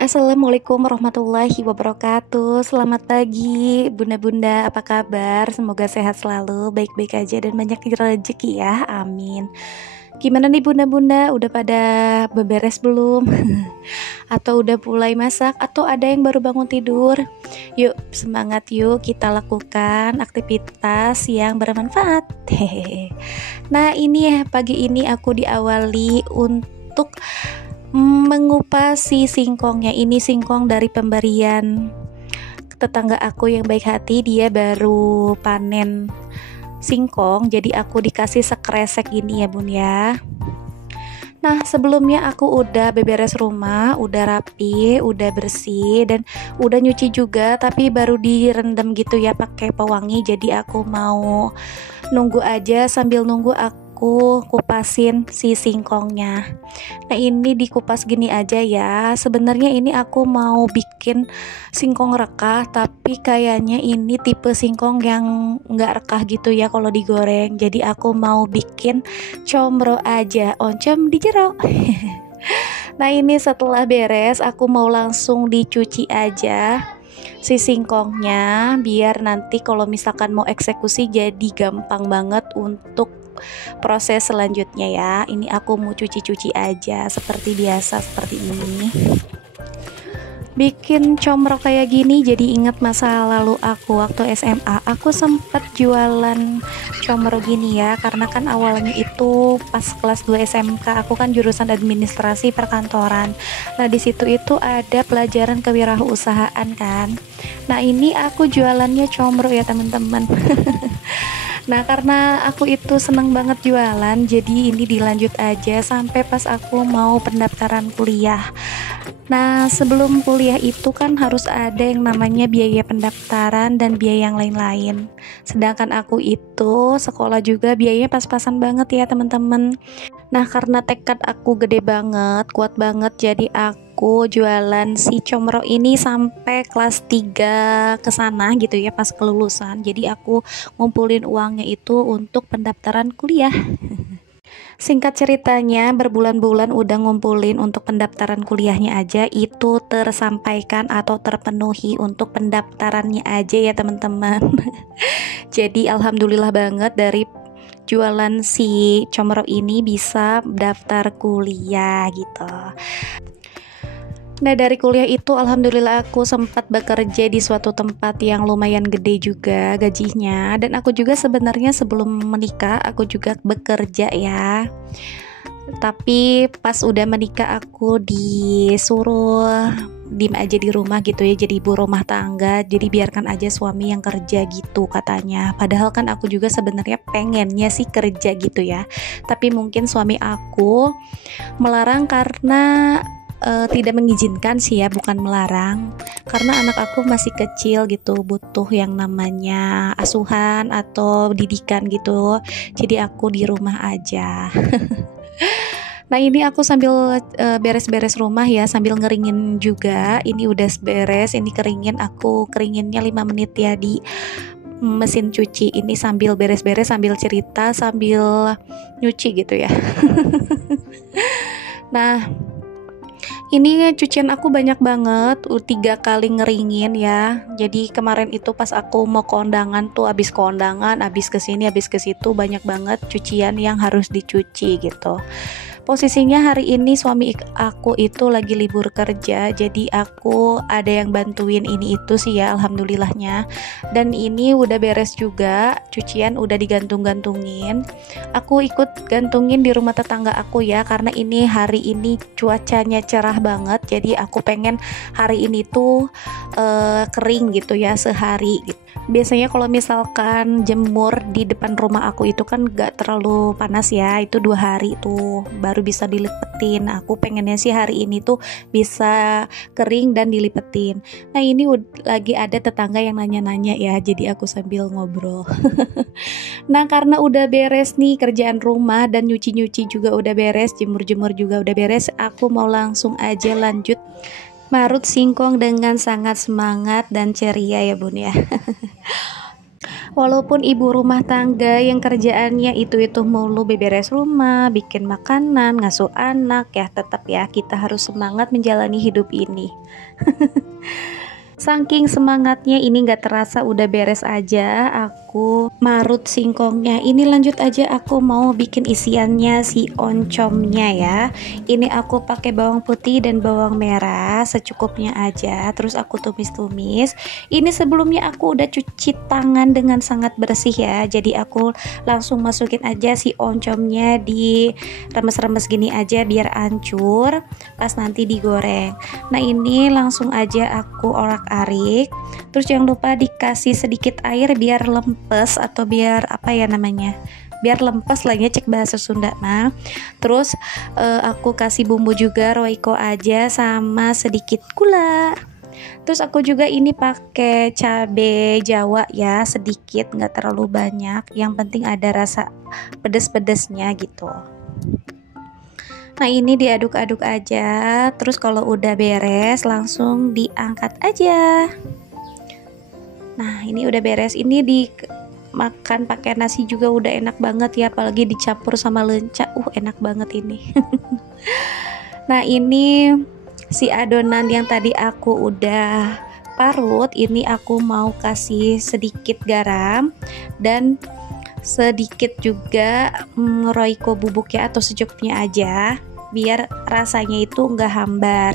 Assalamualaikum warahmatullahi wabarakatuh. Selamat pagi bunda-bunda, apa kabar? Semoga sehat selalu, baik-baik aja dan banyak rezeki ya, amin. Gimana nih bunda-bunda, udah pada beberes belum? Atau udah mulai masak? Atau ada yang baru bangun tidur? Yuk semangat, yuk kita lakukan aktivitas yang bermanfaat. Hehehe. Nah ini ya, pagi ini aku diawali untuk mengupas si singkongnya. Ini singkong dari pemberian tetangga aku yang baik hati. Dia baru panen singkong, jadi aku dikasih sekresek gini ya bun ya. Nah sebelumnya aku udah beberes rumah, udah rapi, udah bersih, dan udah nyuci juga, tapi baru direndam gitu ya pakai pewangi. Jadi aku mau nunggu aja, sambil nunggu aku kupasin si singkongnya. Nah ini dikupas gini aja ya. Sebenarnya ini aku mau bikin singkong rekah, tapi kayaknya ini tipe singkong yang nggak rekah gitu ya kalau digoreng. Jadi aku mau bikin combro aja, oncom di jero. Nah ini setelah beres aku mau langsung dicuci aja si singkongnya, biar nanti kalau misalkan mau eksekusi jadi gampang banget untuk proses selanjutnya ya. Ini aku mau cuci-cuci aja seperti biasa, seperti ini. Bikin comro kayak gini jadi ingat masa lalu aku waktu SMA. Aku sempat jualan comro gini ya, karena kan awalnya itu pas kelas 2 SMK, aku kan jurusan administrasi perkantoran. Nah di situ itu ada pelajaran kewirausahaan kan. Nah ini aku jualannya comro ya teman-teman. Nah karena aku itu seneng banget jualan, jadi ini dilanjut aja sampai pas aku mau pendaftaran kuliah. Nah sebelum kuliah itu kan harus ada yang namanya biaya pendaftaran dan biaya yang lain-lain. Sedangkan aku itu sekolah juga biayanya pas-pasan banget ya teman-teman. Nah karena tekad aku gede banget, kuat banget, jadi aku jualan si comro ini sampai kelas 3 kesana gitu ya, pas kelulusan. Jadi aku ngumpulin uangnya itu untuk pendaftaran kuliah. Singkat ceritanya, berbulan-bulan udah ngumpulin untuk pendaftaran kuliahnya aja, itu tersampaikan atau terpenuhi untuk pendaftarannya aja ya teman-teman. Jadi alhamdulillah banget dari jualan si comro ini bisa daftar kuliah gitu. Nah dari kuliah itu alhamdulillah aku sempat bekerja di suatu tempat yang lumayan gede juga gajinya. Dan aku juga sebenarnya sebelum menikah aku juga bekerja ya. Tapi pas udah menikah aku disuruh diem aja di rumah gitu ya, jadi ibu rumah tangga. Jadi biarkan aja suami yang kerja gitu katanya. Padahal kan aku juga sebenarnya pengennya sih kerja gitu ya. Tapi mungkin suami aku melarang karena tidak mengizinkan sih ya, bukan melarang, karena anak aku masih kecil gitu, butuh yang namanya asuhan atau didikan gitu. Jadi aku di rumah aja. Nah ini aku sambil beres-beres rumah ya, sambil ngeringin juga. Ini udah beres, ini keringin, aku keringinnya 5 menit ya di mesin cuci. Ini sambil beres-beres, sambil cerita, sambil nyuci gitu ya. Nah ini cucian aku banyak banget, 3 kali ngeringin ya. Jadi kemarin itu pas aku mau kondangan tuh, abis kondangan, abis kesini, abis kesitu, banyak banget cucian yang harus dicuci gitu. Posisinya hari ini suami aku itu lagi libur kerja, jadi aku ada yang bantuin ini itu sih ya, alhamdulillahnya. Dan ini udah beres juga, cucian udah digantung-gantungin. Aku ikut gantungin di rumah tetangga aku ya, karena ini hari ini cuacanya cerah banget, jadi aku pengen hari ini tuh kering gitu ya, sehari gitu. Biasanya kalau misalkan jemur di depan rumah aku itu kan gak terlalu panas ya, itu 2 hari tuh baru baru bisa dilipetin. Nah, aku pengennya sih hari ini tuh bisa kering dan dilipetin. Nah ini lagi ada tetangga yang nanya-nanya ya, jadi aku sambil ngobrol. Nah karena udah beres nih kerjaan rumah dan nyuci-nyuci juga udah beres, jemur-jemur juga udah beres, aku mau langsung aja lanjut marut singkong dengan sangat semangat dan ceria ya bun ya. Walaupun ibu rumah tangga yang kerjaannya itu mulu beberes rumah, bikin makanan, ngasuh anak ya, tetap ya kita harus semangat menjalani hidup ini. Saking semangatnya ini gak terasa udah beres aja aku marut singkongnya. Ini lanjut aja aku mau bikin isiannya si oncomnya ya. Ini aku pakai bawang putih dan bawang merah secukupnya aja. Terus aku tumis-tumis. Ini sebelumnya aku udah cuci tangan dengan sangat bersih ya. Jadi aku langsung masukin aja si oncomnya, di remes-remes gini aja biar hancur pas nanti digoreng. Nah ini langsung aja aku orak-arik. Terus jangan lupa dikasih sedikit air biar lempes, atau biar apa ya namanya, biar lempes lah ya, cek bahasa Sunda mah. Terus aku kasih bumbu juga roiko aja sama sedikit gula. Terus aku juga ini pakai cabe Jawa ya, sedikit, nggak terlalu banyak, yang penting ada rasa pedes-pedesnya gitu. Nah ini diaduk-aduk aja. Terus kalau udah beres langsung diangkat aja. Nah ini udah beres. Ini dimakan pakai nasi juga udah enak banget ya, apalagi dicampur sama lenca. Enak banget ini. Nah ini si adonan yang tadi aku udah parut, ini aku mau kasih sedikit garam dan sedikit juga roiko bubuk ya, atau secukupnya aja biar rasanya itu enggak hambar.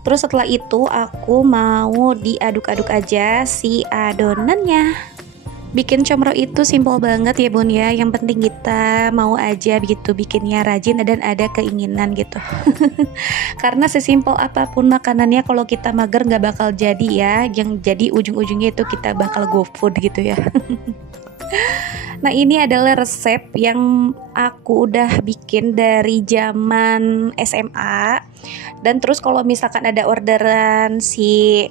Terus setelah itu aku mau diaduk-aduk aja si adonannya. Bikin comro itu simpel banget ya bun ya, yang penting kita mau aja gitu bikinnya rajin dan ada keinginan gitu. Karena sesimpel apapun makanannya kalau kita mager nggak bakal jadi ya, yang jadi ujung-ujungnya itu kita bakal go food gitu ya. Nah ini adalah resep yang aku udah bikin dari zaman SMA. Dan terus kalau misalkan ada orderan si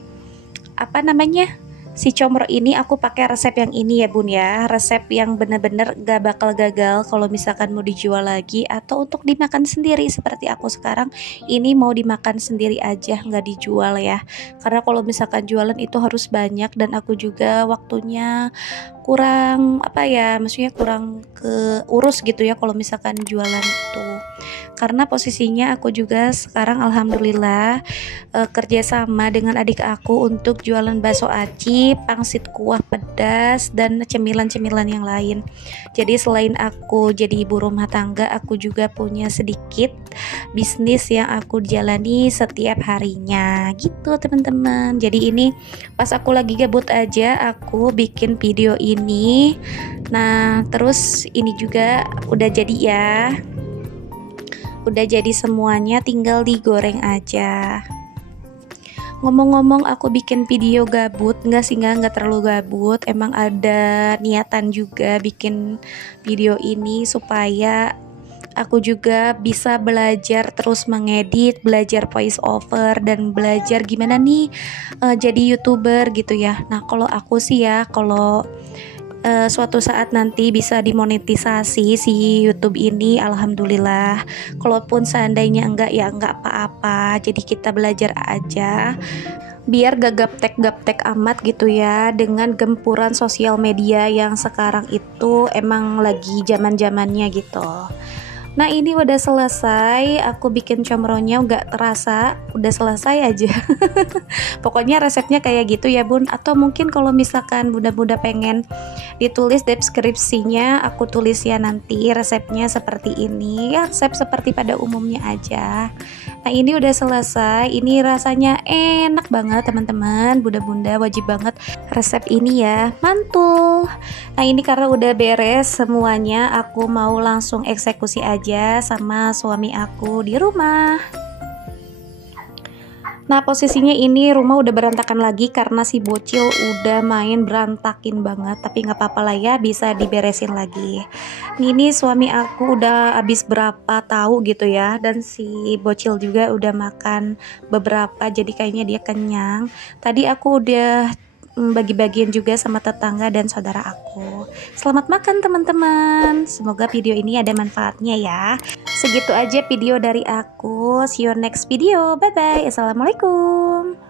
apa namanya, si comro ini, aku pakai resep yang ini ya bun ya. Resep yang bener-bener gak bakal gagal kalau misalkan mau dijual lagi atau untuk dimakan sendiri seperti aku sekarang. Ini mau dimakan sendiri aja, gak dijual ya. Karena kalau misalkan jualan itu harus banyak, dan aku juga waktunya kurang apa ya, maksudnya kurang keurus gitu ya kalau misalkan jualan itu. Karena posisinya aku juga sekarang alhamdulillah kerja sama dengan adik aku untuk jualan bakso aci, pangsit kuah pedas, dan cemilan-cemilan yang lain. Jadi selain aku jadi ibu rumah tangga, aku juga punya sedikit bisnis yang aku jalani setiap harinya gitu teman-teman. Jadi ini pas aku lagi gabut aja aku bikin video ini. Nah terus ini juga udah jadi ya, udah jadi semuanya, tinggal digoreng aja. Ngomong-ngomong aku bikin video gabut, enggak terlalu gabut, emang ada niatan juga bikin video ini supaya aku juga bisa belajar terus mengedit, belajar voice over, dan belajar gimana nih jadi YouTuber gitu ya. Nah kalau aku sih ya, kalau suatu saat nanti bisa dimonetisasi si YouTube ini, alhamdulillah. Kalaupun seandainya enggak ya enggak apa-apa. Jadi kita belajar aja biar gak gaptek amat gitu ya dengan gempuran sosial media yang sekarang itu emang lagi zaman-zamannya gitu. Nah ini udah selesai, aku bikin comronya gak terasa, udah selesai aja. Pokoknya resepnya kayak gitu ya bun. Atau mungkin kalau misalkan bunda-bunda pengen ditulis deskripsinya, aku tulis ya nanti resepnya seperti ini ya, resep seperti pada umumnya aja. Nah ini udah selesai, ini rasanya enak banget teman-teman, bunda-bunda wajib banget resep ini ya, mantul. Nah ini karena udah beres semuanya, aku mau langsung eksekusi aja sama suami aku di rumah. Nah, posisinya ini rumah udah berantakan lagi karena si bocil udah main berantakin banget. Tapi nggak apa-apa lah ya, bisa diberesin lagi. Ini suami aku udah habis berapa tahu gitu ya. Dan si bocil juga udah makan beberapa, jadi kayaknya dia kenyang. Tadi aku udah bagi-bagian juga sama tetangga dan saudara aku. Selamat makan teman-teman. Semoga video ini ada manfaatnya ya. Segitu aja video dari aku. See you next video. Bye bye. Assalamualaikum.